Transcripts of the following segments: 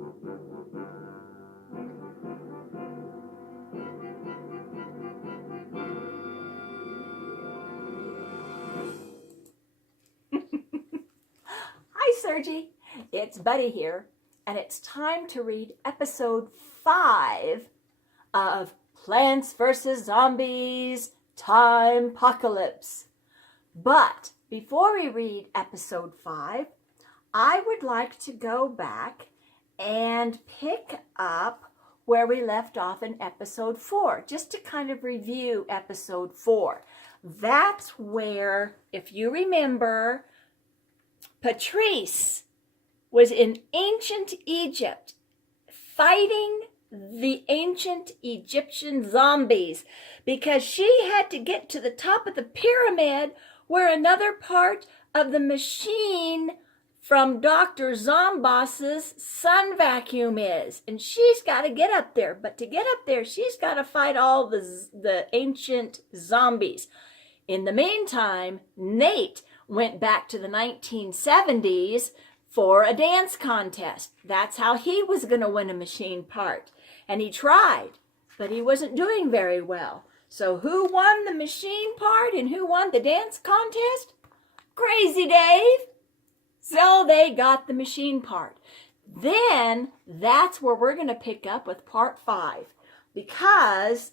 Hi, Sergi. It's Buddy here, and it's time to read episode 5 of Plants vs. Zombies Timepocalypse. But before we read episode 5, I would like to go back and pick up where we left off in episode 4, just to kind of review episode 4. That's where, if you remember, Patrice was in ancient Egypt fighting the ancient Egyptian zombies because she had to get to the top of the pyramid where another part of the machine from Dr. Zomboss's sun vacuum is. And she's got to get up there. But to get up there, she's got to fight all the ancient zombies. In the meantime, Nate went back to the 1970s for a dance contest. That's how he was going to win a machine part. And he tried, but he wasn't doing very well. So who won the machine part and who won the dance contest? Crazy Dave. So they got the machine part. Then that's where we're going to pick up with part 5, because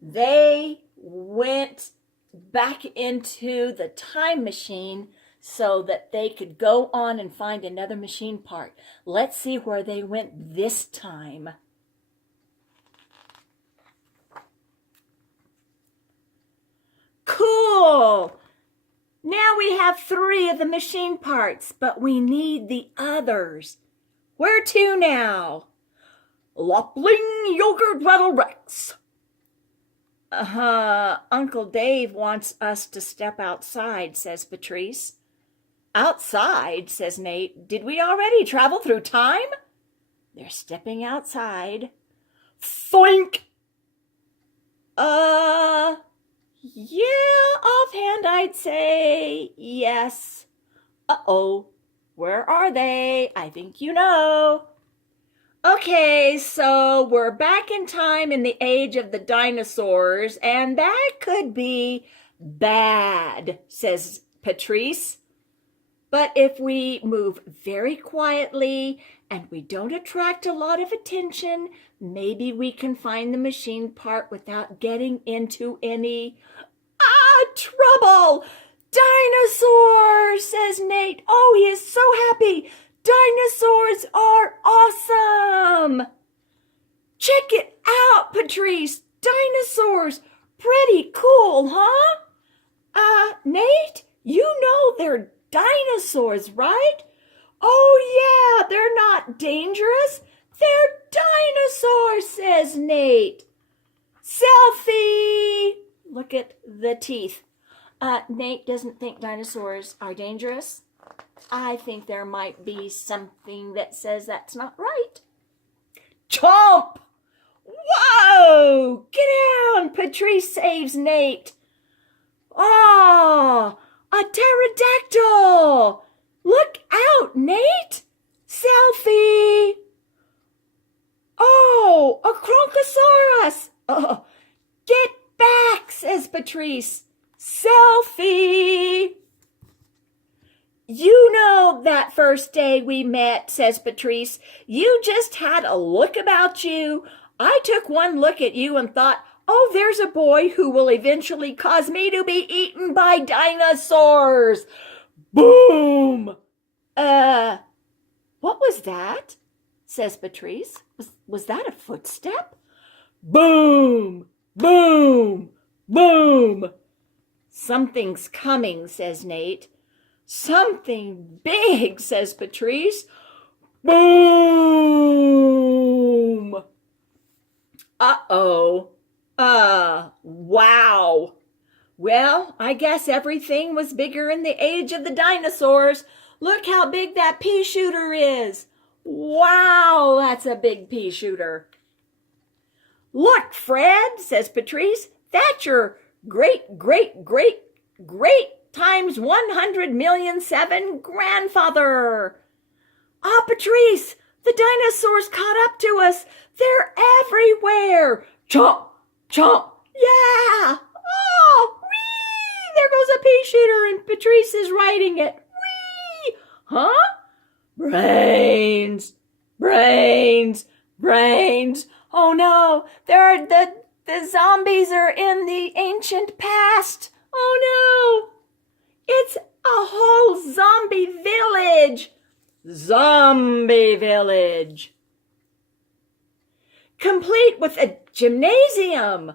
they went back into the time machine so that they could go on and find another machine part. Let's see where they went this time. Cool! Now we have 3 of the machine parts, but we need the others. Where to now? Lopling Yogurt Rattle Rex. Uncle Dave wants us to step outside, says Patrice. Outside, says Nate. Did we already travel through time? They're stepping outside. Thoink! Yeah, offhand I'd say yes. Uh-oh, where are they? I think you know. Okay, so we're back in time in the age of the dinosaurs, and that could be bad, says Patrice. But if we move very quietly and we don't attract a lot of attention, maybe we can find the machine part without getting into any trouble. Dinosaurs, says Nate. Oh, he is so happy. Dinosaurs are awesome. Check it out, Patrice. Dinosaurs. Pretty cool, huh? Nate, you know they're dinosaurs, right? Oh, yeah, they're not dangerous. They're dinosaurs, says Nate. Selfie. Look at the teeth. Nate doesn't think dinosaurs are dangerous. I think there might be something that says that's not right. Chomp! Whoa! Get down! Patrice saves Nate. Oh, a pterodactyl! Look out, Nate! Selfie! Oh, a Cronkosaurus! Get back, says Patrice. Selfie! You know that first day we met, says Patrice. You just had a look about you. I took one look at you and thought, oh, there's a boy who will eventually cause me to be eaten by dinosaurs. Boom! What was that? Says Patrice. Was that a footstep? Boom! Boom! Boom! Something's coming, says Nate. Something big, says Patrice. Boom! Uh-oh. Wow. Well, I guess everything was bigger in the age of the dinosaurs. Look how big that pea shooter is. Wow, that's a big pea shooter. Look, Fred, says Patrice, that's your great times 100,000,007 grandfather. Ah, Patrice, The dinosaurs caught up to us. They're everywhere. Chomp, chomp. Yeah. Oh, whee! There goes a pea shooter and Patrice is riding it. Whee! Huh? Brains, brains, brains. Oh no, the zombies are in the ancient past. Oh no, it's a whole zombie village. Zombie village. Complete with a gymnasium.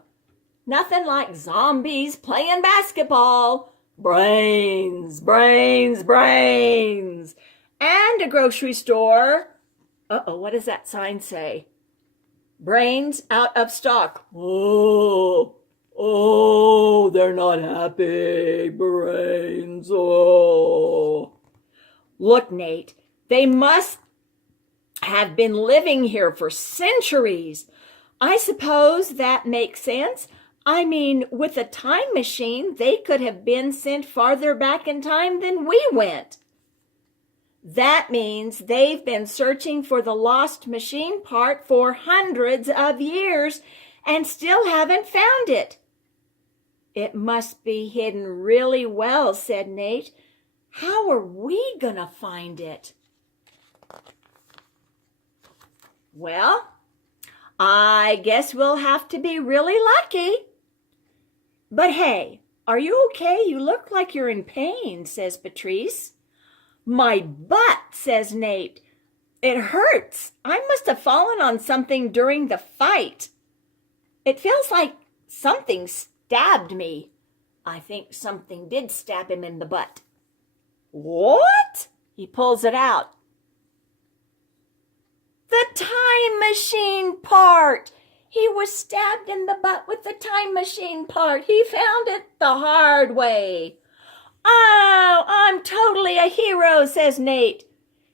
Nothing like zombies playing basketball. Brains, brains, brains. And a grocery store. Uh-oh, what does that sign say? Brains out of stock. Oh, they're not happy. Brains, oh. Look, Nate, they must have been living here for centuries. I suppose that makes sense. I mean, with a time machine, they could have been sent farther back in time than we went. That means they've been searching for the lost machine part for hundreds of years and still haven't found it. It must be hidden really well, said Nate. How are we gonna find it? Well, I guess we'll have to be really lucky. But hey, are you okay? You look like you're in pain, says Patrice. My butt, says Nate. It hurts. I must have fallen on something during the fight. It feels like something stabbed me. I think something did stab him in the butt. What? He pulls it out. The time machine part. He was stabbed in the butt with the time machine part. He found it the hard way. Oh, I'm totally a hero, says Nate.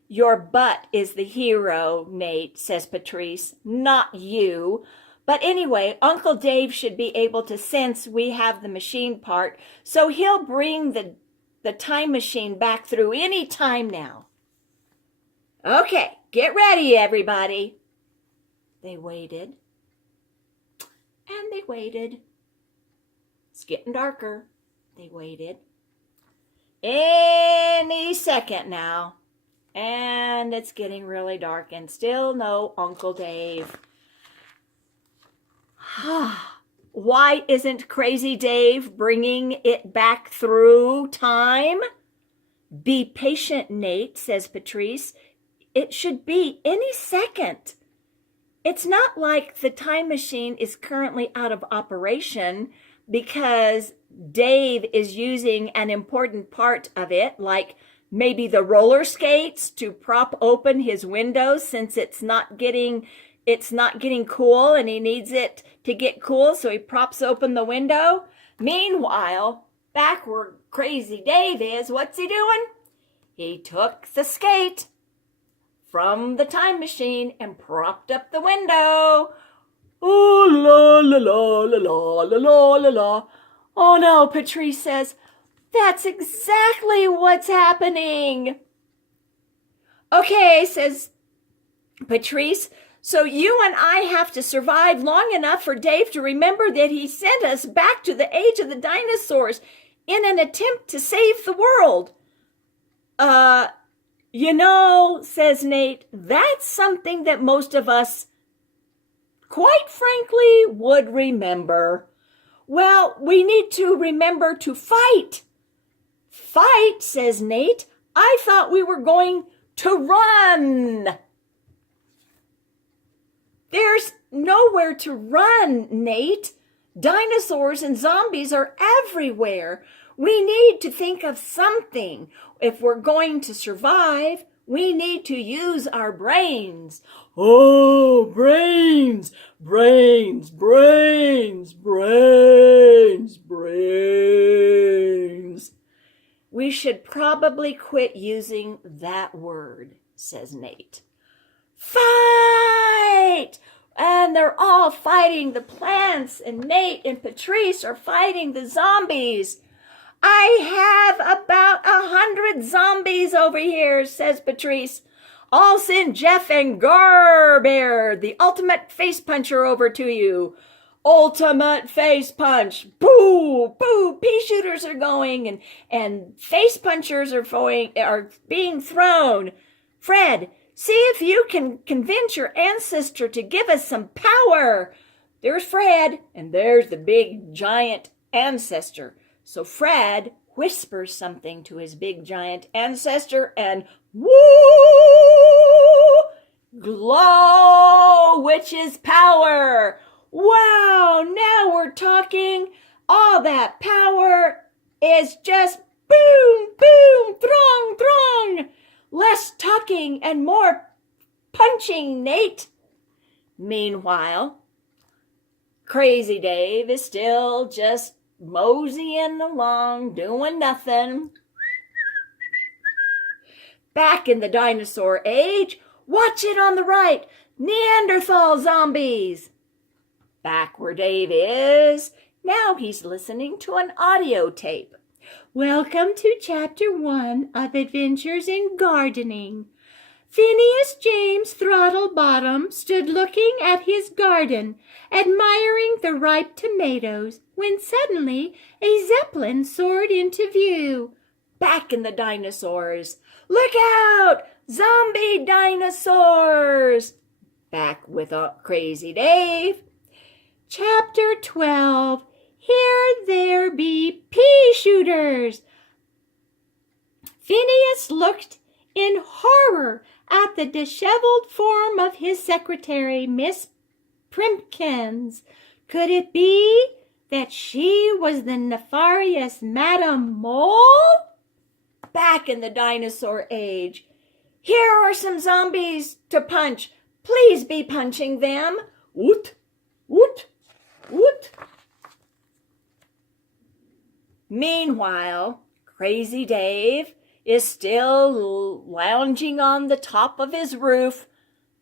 Your butt is the hero, Nate, says Patrice, not you. But anyway, Uncle Dave should be able to sense we have the machine part, so he'll bring the time machine back through any time now. Okay, get ready, everybody. They waited. And they waited. It's getting darker. They waited. Any second now. And it's getting really dark and still no Uncle Dave. Why isn't Crazy Dave bringing it back through time? Be patient, Nate, says Patrice. It should be any second. It's not like the time machine is currently out of operation because Dave is using an important part of it, like maybe the roller skates to prop open his windows since it's not getting cool and he needs it to get cool, so he props open the window. Meanwhile, back where Crazy Dave is, what's he doing? He took the skate from the time machine and propped up the window. Ooh, la, la, la, la, la, la, la, la, la. Oh no, Patrice says, that's exactly what's happening. Okay, says Patrice, so you and I have to survive long enough for Dave to remember that he sent us back to the age of the dinosaurs in an attempt to save the world. Says Nate, that's something that most of us, quite frankly, would remember. Well, we need to remember to fight. Fight, says Nate. I thought we were going to run. There's nowhere to run, Nate. Dinosaurs and zombies are everywhere. We need to think of something. If we're going to survive, we need to use our brains. Oh, brains, brains, brains, brains, brains. We should probably quit using that word, says Nate. Fight! And they're all fighting the plants, and Nate and Patrice are fighting the zombies. I have about 100 zombies over here, says Patrice. I'll send Jeff and Garbear, the ultimate face puncher, over to you. Ultimate face punch. Boo, boo. Pea shooters are going and face punchers are being thrown. Fred, see if you can convince your ancestor to give us some power. There's Fred, and there's the big giant ancestor. So Fred whispers something to his big giant ancestor, and woo! Glow, witch's power. Wow, now we're talking. All that power is just boom, boom, throng, throng. Less talking and more punching, Nate. Meanwhile, Crazy Dave is still just moseying along, doing nothing. Back in the dinosaur age, watch it on the right, Neanderthal zombies. Back where Dave is, now he's listening to an audio tape. Welcome to Chapter 1 of Adventures in Gardening. Phineas James Throttlebottom stood looking at his garden, admiring the ripe tomatoes, when suddenly a zeppelin soared into view. Back in the dinosaurs. Look out! Zombie dinosaurs! Back with Crazy Dave. Chapter 12. Here there be pea shooters. Phineas looked in horror at the disheveled form of his secretary, Miss Primkins. Could it be that she was the nefarious Madame Mole? Back in the dinosaur age. Here are some zombies to punch. Please be punching them. Woot, woot, woot. Meanwhile, Crazy Dave is still lounging on the top of his roof,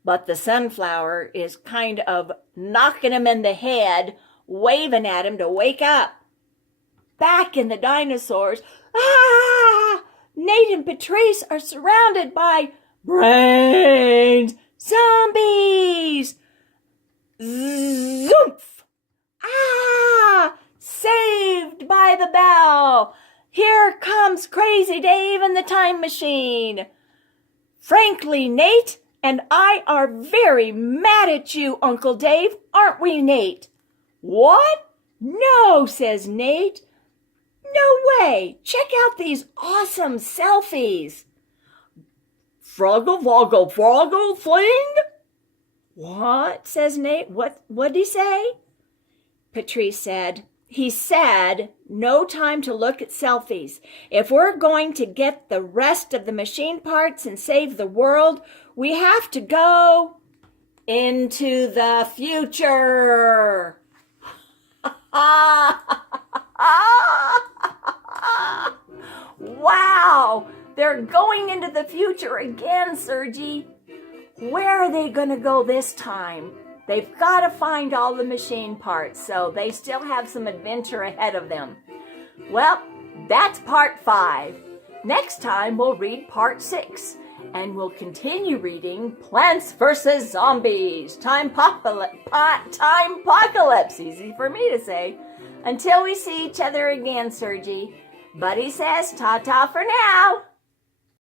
but the sunflower is kind of knocking him in the head, waving at him to wake up. Back in the dinosaurs, Nate and Patrice are surrounded by brains, zombies. Zoomph! Saved by the bell. Here comes Crazy Dave and the time machine. Frankly, Nate and I are very mad at you, Uncle Dave, aren't we, Nate? What? No, says Nate. No way. Check out these awesome selfies. Froggle, voggle, froggle, fling? What? Says Nate. What'd he say? Patrice said, he said, no time to look at selfies. If we're going to get the rest of the machine parts and save the world, we have to go into the future. Wow, they're going into the future again, Sergi. Where are they going to go this time? They've got to find all the machine parts, so they still have some adventure ahead of them. Well, that's part 5. Next time we'll read part 6, and we'll continue reading Plants vs. Zombies, Timepocalypse, easy for me to say. Until we see each other again, Sergi. Buddy says ta-ta for now.